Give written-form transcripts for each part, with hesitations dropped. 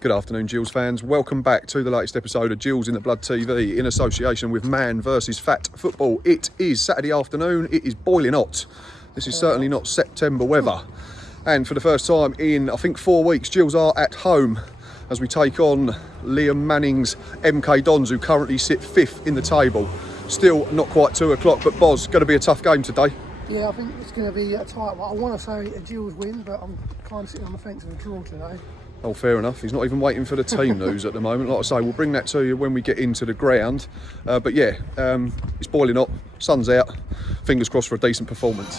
Good afternoon, Gills fans. Welcome back to the latest episode of Gills in the Blood TV in association with Man vs Fat Football. It is Saturday afternoon. It is boiling hot. This is certainly not September weather. And for the first time in, I think, 4 weeks, Gills are at home as we take on Liam Manning's MK Dons, who currently sit 5th in the table. Still not quite 2 o'clock, but Boz, going to be a tough game today. Yeah, I think it's going to be a tight one. I want to say a Gills win, but I'm kind of sitting on the fence of a draw today. Oh, fair enough. He's not even waiting for the team news at the moment. Like I say, we'll bring that to you when we get into the ground. But yeah, it's boiling hot. Sun's out. Fingers crossed for a decent performance.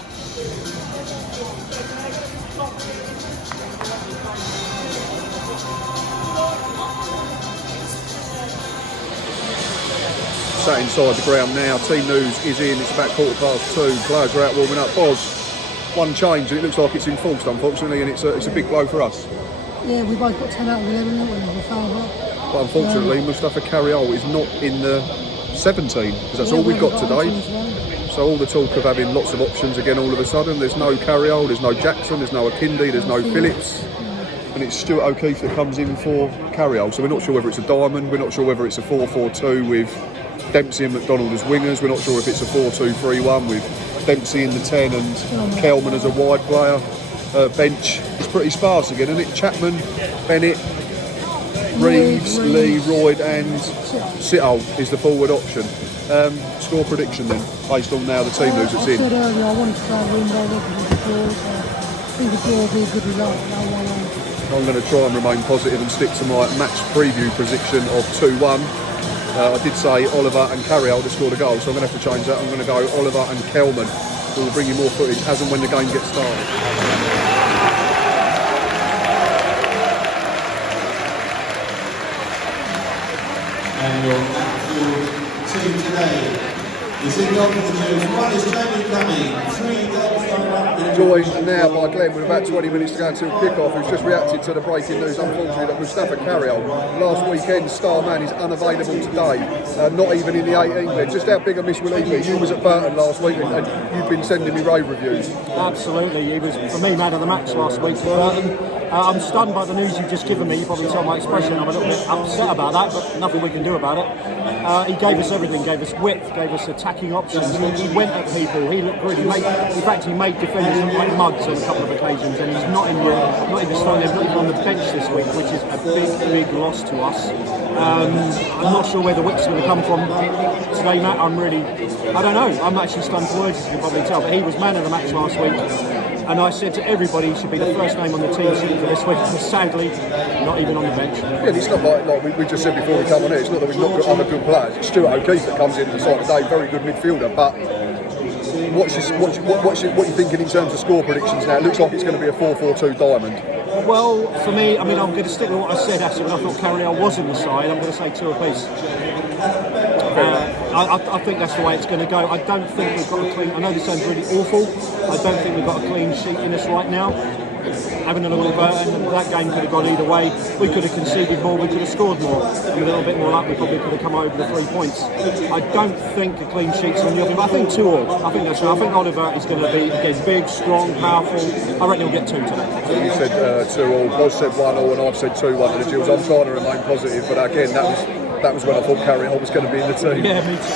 Sat inside the ground now. Team news is in. It's about 2:15. Players are out warming up. Boz, one change and it looks like it's enforced, unfortunately, and it's a big blow for us. Yeah, we both got 10 out of 11, haven't we? But unfortunately, Mustafa Carriol is not in the 17, because that's all we've got today. So all the talk of having lots of options again all of a sudden, there's no Carriol, there's no Jackson, there's no Akindi, there's no Phillips. And it's Stuart O'Keefe that comes in for Carriol. So we're not sure whether it's a diamond, we're not sure whether it's a 4-4-2 with Dempsey and McDonald as wingers, we're not sure if it's a 4-2-3-1 with Dempsey in the 10 and Kelman as a wide player. Bench is pretty sparse again, isn't it? Chapman, Bennett, Reeves, Lee, Royd and Sittle is the forward option. Score prediction then, based on now the team news that's in. I said earlier I wanted to try and win by the draw, so I think the draw will be a good result. I'm going to try and remain positive and stick to my match preview prediction of 2-1. I did say Oliver and Carriol to score the goal, so I'm going to have to change that. I'm going to go Oliver and Kelman. We'll bring you more footage as and when the game gets started. And your team today is in the opposition. One is Jamie Cumming, 3 Joined now by Glenn with about 20 minutes to go until kick-off, who's just reacted to the breaking news, unfortunately, that Mustafa Carriol, last weekend's star man, is unavailable today, not even in the 18 bed. Just how big a miss will he be? You was at Burton last week and you've been sending me rave reviews. Absolutely, he was, for me, man of the match last week at Burton. I'm stunned by the news you've just given me. You probably saw my expression. I'm a little bit upset about that, but nothing we can do about it. He gave us everything, gave us width, gave us attacking options. He went at people. He looked good. In fact, he made defenders look like mugs on a couple of occasions, and he's not in the starting. He's not even on the bench this week, which is a big loss to us. I'm not sure where the width's going to come from today, Matt. I don't know. I'm actually stunned for words, as you can probably tell. But he was man of the match last week. And I said to everybody he should be the first name on the team sheet for this week, and sadly, not even on the bench. Yeah, it's not like we just said before we come on here, it's not that we've not got other good players. It's Stuart O'Keefe that comes in at the side of the day, very good midfielder, but what you're thinking in terms of score predictions now? It looks like it's going to be a 4-4-2 diamond. Well, for me, I'm going to stick with what I said actually when I thought Carriol was in the side. I'm going to say 2 apiece. I think that's the way it's going to go. I don't think we've got a clean... I know this sounds really awful. I don't think we've got a clean sheet in us right now. Having a look at Burton, that game could have gone either way. We could have conceded more, we could have scored more. With a little bit more luck, we probably could have come over the 3 points. I don't think a clean sheet's on the offing, but I think 2-2. I think that's right. I think Oliver is going to be, again, big, strong, powerful. I reckon he'll get 2 today. So you said 2-2, Boz said 1-1, and I've said 2-1 to the Gills. I'm trying to remain positive, but again, that was when I thought Carriol was going to be in the team. Yeah, me too.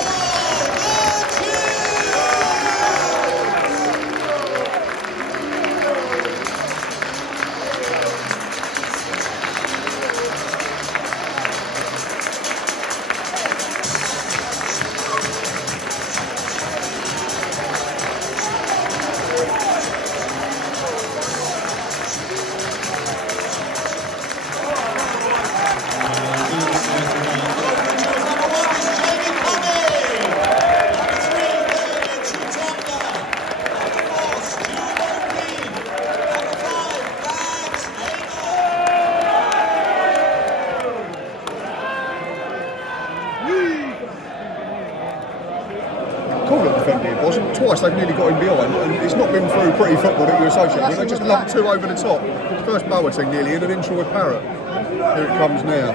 Twice they've nearly got him behind, and it's not been through pretty football that you associate with. They just lumped 2 over the top. First Boateng nearly in, and then Troy Parrott. Here it comes now.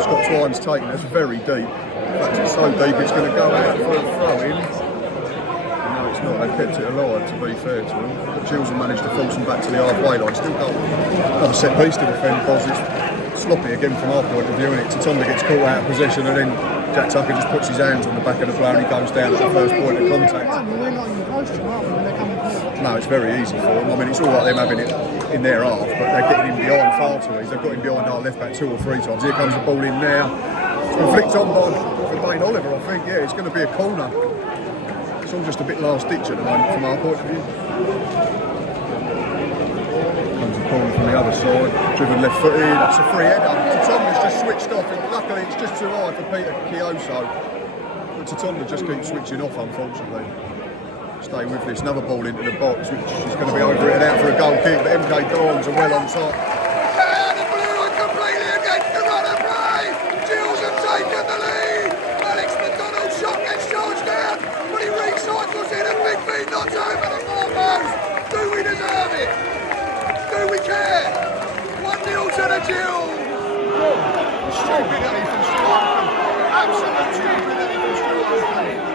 Scott Twine's taken. It's very deep. In fact, it's so deep it's going to go out for a throw in. No, it's not. They kept it alive, to be fair to them. But Gills have managed to force them back to the halfway line. Still got another set piece to defend. It's sloppy again from our point of view, and Tatonda gets caught out of position, and then Jack Tucker just puts his hands on the back of the player and he goes down at the first point of contact. We're not even close to them, are we, when they're coming forward? No, it's very easy for them. I mean, it's all right them having it in their half, but they're getting him behind far too easy. They've got him behind our left back 2 or 3 times. Here comes the ball in now. It's been flicked on by Wayne Oliver, I think. Yeah, it's going to be a corner. It's all just a bit last ditch at the moment from our point of view. Comes a corner from the other side, driven left footed. That's a free header. Tatonda's just switched off, and luckily it's just too high for Peter Kioso. But Tatonda just keeps switching off, unfortunately. Stay with this, another ball into the box, which is going to be over it and out for a goal kick, but MK Dons are well on top. And the blue one completely against the run of play. Gills have taken the lead. Alex McDonald's shot gets charged down, but he recycles in a big feed, not over the far post. Do we deserve it? Do we care? 1-0 to the Gills. Stupidity from Stuart O'Keefe. Absolute stupidity from Stuart O'Keefe.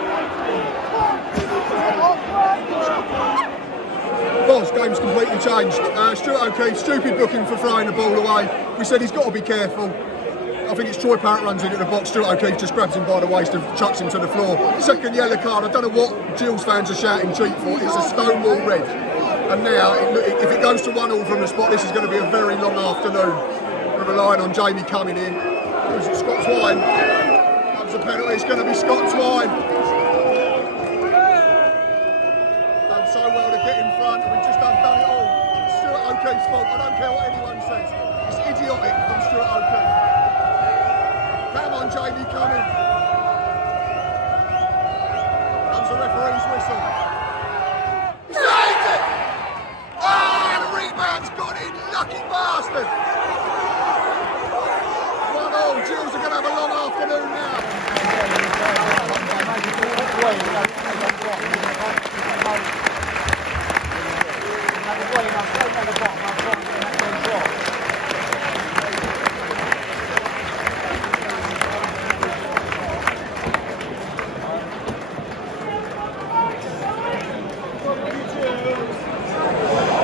Boss, game's completely changed. Stuart O'Keefe, stupid booking for throwing the ball away. We said he's got to be careful. I think it's Troy Parrott runs into the box. Stuart O'Keefe just grabs him by the waist and chucks him to the floor. Second yellow card. I don't know what Gills fans are shouting cheat for. It's a Stonewall red. And now, if it goes to 1-1 from the spot, this is going to be a very long afternoon. We're relying on Jamie coming in. Who's it? Scott Twine. Comes a penalty. It's going to be Scott Twine. So well to get in front, and we've just done it all. It's Stuart O'Keefe's fault. I don't care what anyone says. It's idiotic from Stuart O'Keefe. Come on, Jamie, come in. Comes the referee's whistle. Saved it! Ah, the rebound's gone in, lucky bastard. 1-0, Gills are going to have a long afternoon now.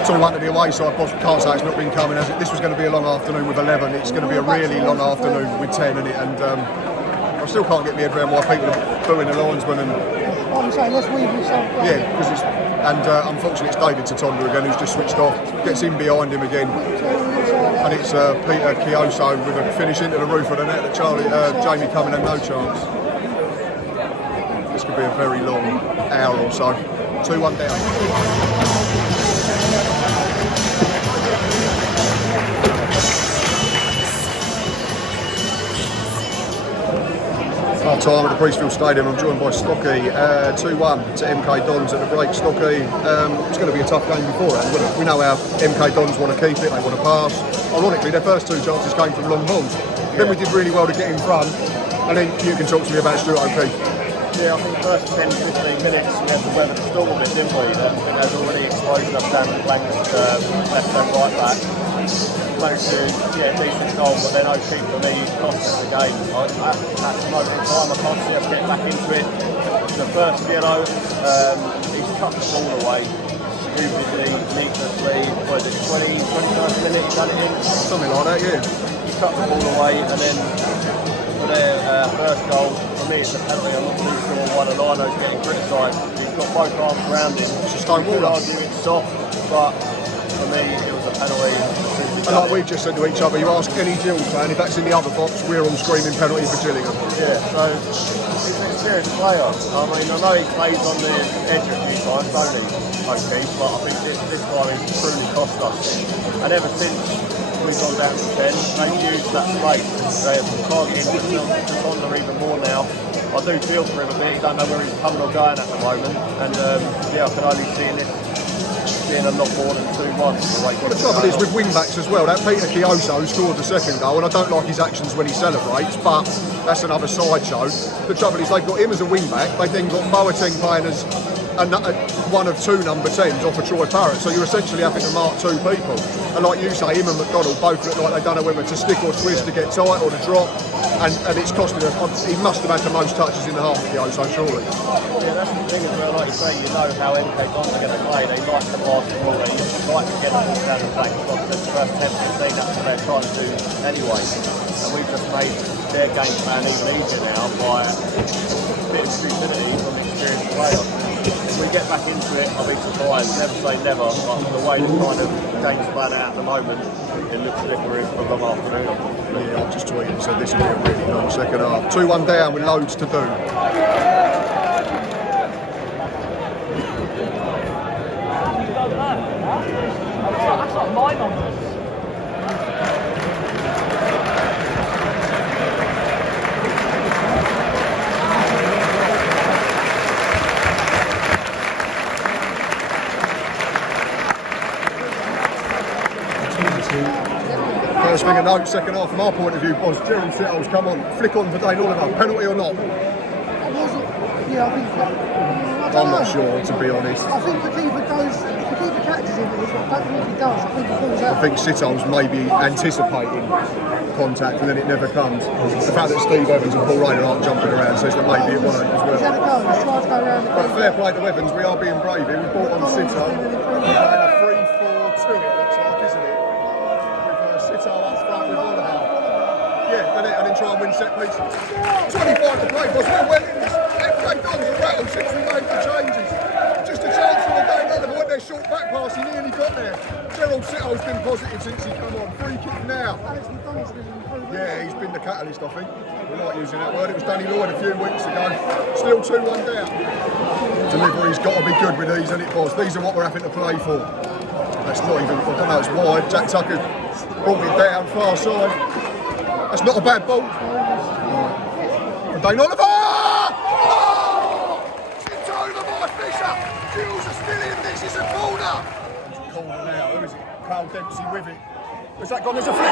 So we went to the away side, can't say it's not been coming, has it? This was going to be a long afternoon with 11, it's going to be a really long afternoon with 10 in it, and I still can't get my head around why people are booing the linesman and... I'm saying, let's leave this up. Yeah, because it's... And unfortunately it's David Tatonda again who's just switched off, gets in behind him again, and it's Peter Kioso with a finish into the roof of the net that Jamie Cumming had no chance. This could be a very long hour or so. 2-1 down. Half time at the Priestfield Stadium. I'm joined by Stocky. 2-1 to MK Dons at the break. Stocky, it's going to be a tough game before that. We know how MK Dons want to keep it, they want to pass. Ironically, their first 2 chances came from long balls. Then we did really well to get in front, and then you can talk to me about Stuart O'Keefe. Yeah, I think the first 10-15 minutes we had to weather the storm a bit, didn't we? I think there's already explosion up down the flank, left and right back. Managed to get a decent goal, but then O'Keefe for me cost us the game. At the moment in time, I can't see us get back into it. The first yellow, he's cut the ball away stupidly, needlessly. What is it, 21st minute he done it in? Something like that, yeah. He cut the ball away, and then for their first goal, for me it's a penalty. I'm not too sure why the Lino's getting criticised. He's got both arms around him. It's a Stonewall. You could argue it's soft, but for me it was a penalty. And like we've just said to each other, you ask any Gills fan, if that's in the other box, we're all screaming penalty for Gillingham. Yeah, so he's an experienced player. I mean, I know he plays on the edge a few times, don't he, O'Keefe, but I think this time he's truly cost us. And ever since we've gone down to 10, they've used that space. They're targeting Tatonda even more now. I do feel for him a bit, he don't know where he's coming or going at the moment. And yeah, I can only see this being a lot more than 2-1. Well, the trouble is with wing-backs as well, that Peter Kioso scored the second goal, and I don't like his actions when he celebrates, but that's another sideshow. The trouble is they've got him as a wing-back, they've then got Boateng playing as one of two number 10s off a Troy Parrott, so you're essentially having to mark two people. And like you say, him and McDonald both look like they don't know whether to stick or twist to get tight or to drop, and it's costing us. He must have had the most touches in the half of the so surely. Yeah, that's the thing as well, like you say, you know how MK Dons are going to play. They like to pass the ball, they like to get the ball down the flank. The first 10-15, that's what they're trying to do anyway. And we've just made their game plan even easier now by a bit of stupidity from experienced players. If we get back into it, I'll be surprised. Never say never, but the way the kind of game's playing out at the moment, it looks as if we're in for a long afternoon. Yeah, I just tweeted and said this will be a really long second half. 2-1 down with loads to do. That's not my numbers. First thing I note, second half from our point of view was Gerald Sittles, come on, flick on for Dane Oliver, penalty or not? Yeah, I think. I'm not sure, to be honest. I think the keeper goes. The keeper catches him, but I don't think he does. I think he falls out. I think Sittles may be anticipating contact and then it never comes. The fact that Steve Evans and Paul Rayner aren't jumping around says that maybe it won't as well. He's had a go. He's tried to go around the But fair play to Evans, we are being brave here. We brought on Sittles. We're going a 3-4-2 it looks like, isn't it? With Sittles up front with Oliver. Yeah, and then try and win set pieces. 25 to play, boss. We're well in this. MK Dons are rattled since we made the changes. Just a chance for the Dane Oliver. Went their short back pass, he nearly got there. Gerald Sittle's been positive since he come on. Free kick now. Yeah, he's been the catalyst, I think. We like using that word. It was Danny Lloyd a few weeks ago. Still 2-1 down. Delivery's got to be good with these, and it was. These are what we're having to play for. That's not even, I don't know, it's wide. Jack Tucker brought it down, far side. That's not a bad ball. Dane Oliver! Oh! It's over by Fisher. Gills are still in. This is a corner. Corner now. Who is it? Carl Dempsey with it. Where's that gone? There's a flick.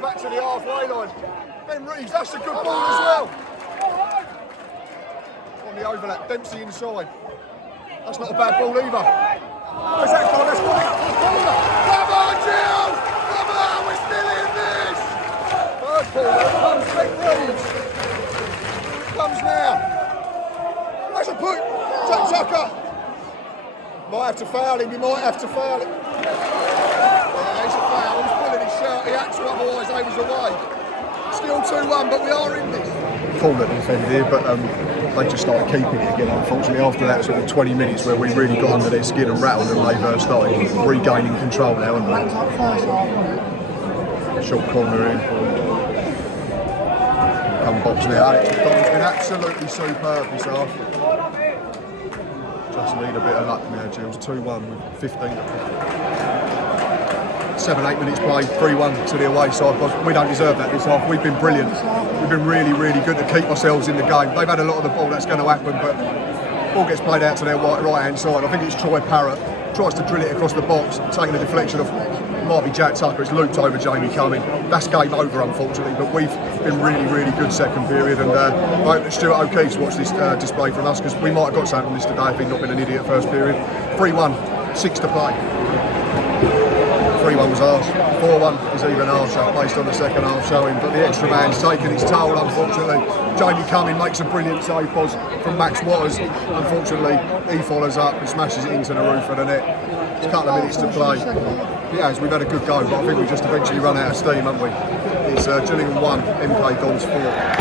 Back to the halfway line. Ben Reeves, that's a good ball as well. On the overlap, Dempsey inside. That's not a bad ball either. Where's that gone? That's coming up for the corner. Come on, Gills! Come on, we're still in this! Third ball, there comes Ben Reeves. Comes now. That's a put. Jack Tucker. Might have to foul him, he might have to foul him. Yeah, he's a foul. He's pulling his shirt. He had to, otherwise they was away. Still 2-1, but we are in this. Corner defend here, but they just started keeping it again, unfortunately, after that sort of 20 minutes where we really got under their skin and rattled and they've started regaining control now, haven't they? Short corner in. Come box now. Alex McDonald's been absolutely superb this half. Just need a bit of luck now, Gills. 2-1 with 15. 7-8 minutes played, 3-1 to the away side. We don't deserve that this half. We've been brilliant. We've been really, really good to keep ourselves in the game. They've had a lot of the ball, that's going to happen, but ball gets played out to their right-hand side. I think it's Troy Parrott. Tries to drill it across the box, taking a deflection of, might be Jack Tucker. It's looped over Jamie Cumming. That's game over, unfortunately, but we've been really, really good second period, and I hope that Stuart O'Keefe's watched this display from us, because we might have got something on this today if he'd not been an idiot first period. 3-1, 6 to play. 3-1 was harsh, 4-1 is even harsher based on the second half showing, but the extra man's taken its toll, unfortunately. Jamie Cumming makes a brilliant save pos from Max Waters. Unfortunately, he follows up and smashes it into the roof of the net. It's a couple of minutes to play. Yeah, we've had a good go, but I think we've just eventually run out of steam, haven't we? It's Gillingham 1, MK Dons 4.